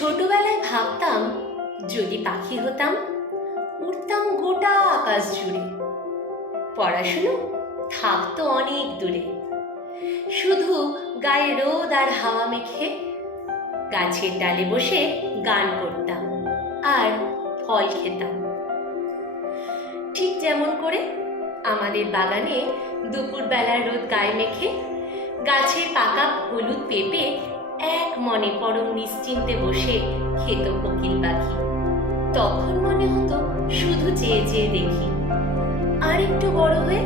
ছোটবেলায় ভাবতাম যদি পাখি হতাম উড়তাম গোটা আকাশ জুড়ে, পড়াশুনো থাকতো অনেক দূরে, শুধু গায়ে রোদ আর হাওয়া মেখে গাছের ডালে বসে গান করতাম আর ফল খেতাম। ঠিক যেমন করে আমাদের বাগানে দুপুরবেলার রোদ গায়ে মেখে গাছের পাকা হলুদ পেঁপে এক মনে পরম নিশ্চিন্তে বসে খেত কোকিল পাখি। তখন মনে হতো শুধু চেয়ে চেয়ে দেখি। আর একটু বড় হয়ে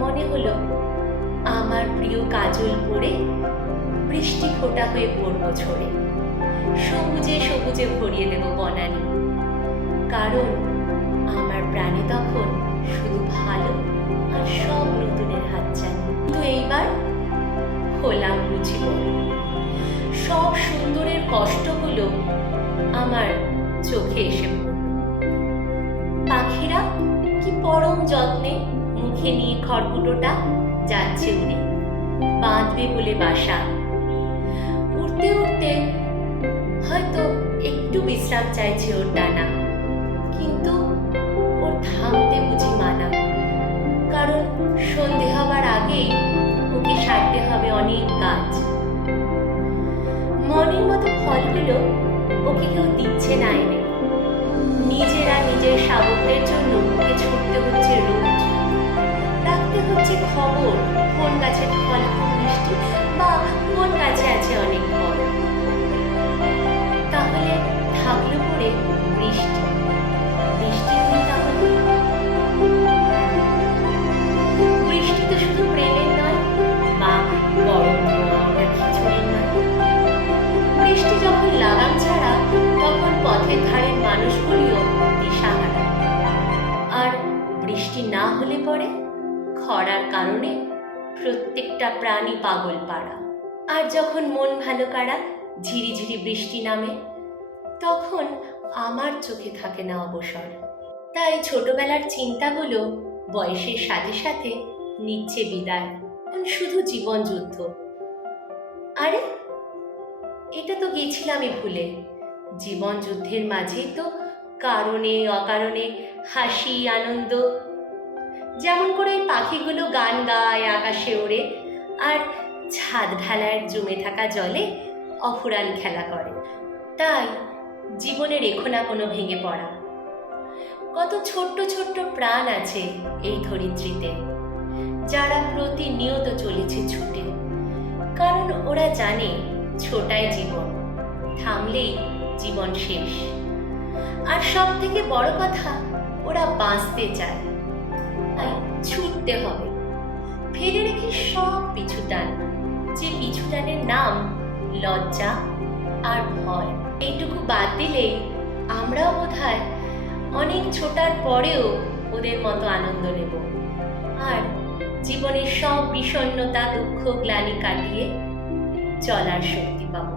মনে হলো আমার প্রিয় কাজল পরে বৃষ্টি ফোঁটা হয়ে পড়বো ঝরে, সবুজে সবুজে ভরিয়ে দেব বনানি। কারণ আমার প্রাণে তখন শুধু ভালো আর সব নতুনের হাতছানি। কিন্তু এইবার হলাম বুঝি বড়, সব সুন্দরের কষ্টগুলো আমার চোখে এসে পড়ল। পাখিরা কি পরম যত্নে মুখে নিয়ে খড়কুটোটা যাচ্ছে উড়ে, বাঁধবে বলে বাসা। উড়তে উড়তে হয়তো একটু বিশ্রাম চাইছে ওর ডানা, কিন্তু ওর থামতে বুঝি মানা। কারণ সন্ধে হবার আগেই ওকে সারতে হবে অনেক কাজ। মনের মতো ফলগুলো ওকে কেউ দিচ্ছে না এনে, নিজেরা নিজের শাবকদের জন্য ওকে ছুটতে হচ্ছে রোজ, রাখতে হচ্ছে খবর কোন গাছের ফল খুব মিষ্টি বা কোন গাছে আছে অনেক ফল। তাহলে থাকলো পড়ে বৃষ্টি, বৃষ্টি হলে তাহলে বৃষ্টি তো শুধু প্রেমের নয় বা গরম ধোঁয়া খিচুড়ির নয়। বৃষ্টি যখন লাগাম ছাড়া তখন পথের ধারের মানুষগুলিও দিশাহারা। আর বৃষ্টি না হলে পরে খরার কারণে প্রত্যেকটা প্রাণী পাগল পাড়া। আর যখন মন ভালো কাড়া ঝিরিঝিরি বৃষ্টি নামে, তখন আমার চোখে থাকে না অবসর। তাই ছোটবেলার চিন্তাগুলো বয়সের সাথে সাথে নিচ্ছে বিদায়, শুধু জীবন যুদ্ধ। আরে এটা তো গেছিলামই ভুলে, জীবন যুদ্ধের মাঝেই তো কারণে অকারণে হাসি আনন্দ। যেমন করে পাখিগুলো গান গায় আকাশে ওড়ে আর ছাদ ঢালায় জমে থাকা জলে অফুরান খেলা করে। তাই জীবনে রেখো না কোনো ভেঙে পড়া। কত ছোট্ট ছোট্ট প্রাণ আছে এই ধরিত্রীতে, যারা প্রতিনিয়ত চলেছে ছুটে। কারণ ওরা জানে ছোটাই জীবন, থামলেই জীবন শেষ। আর সব থেকে বড় কথা, ওরা বাঁচতে চায়, তাই ছুটতে হবে, ফেলে রেখে সব পিছুটান, যে পিছুটানের নাম লজ্জা আর ভয়। এইটুকু বাদ দিলেই আমরাও বোধহয় অনেক ছোটার পরেও ওদের মতো আনন্দ নেব আর জীবনের সব বিষণ্ণতা দুঃখ গ্লানি কাটিয়ে চলার শক্তি পাবো।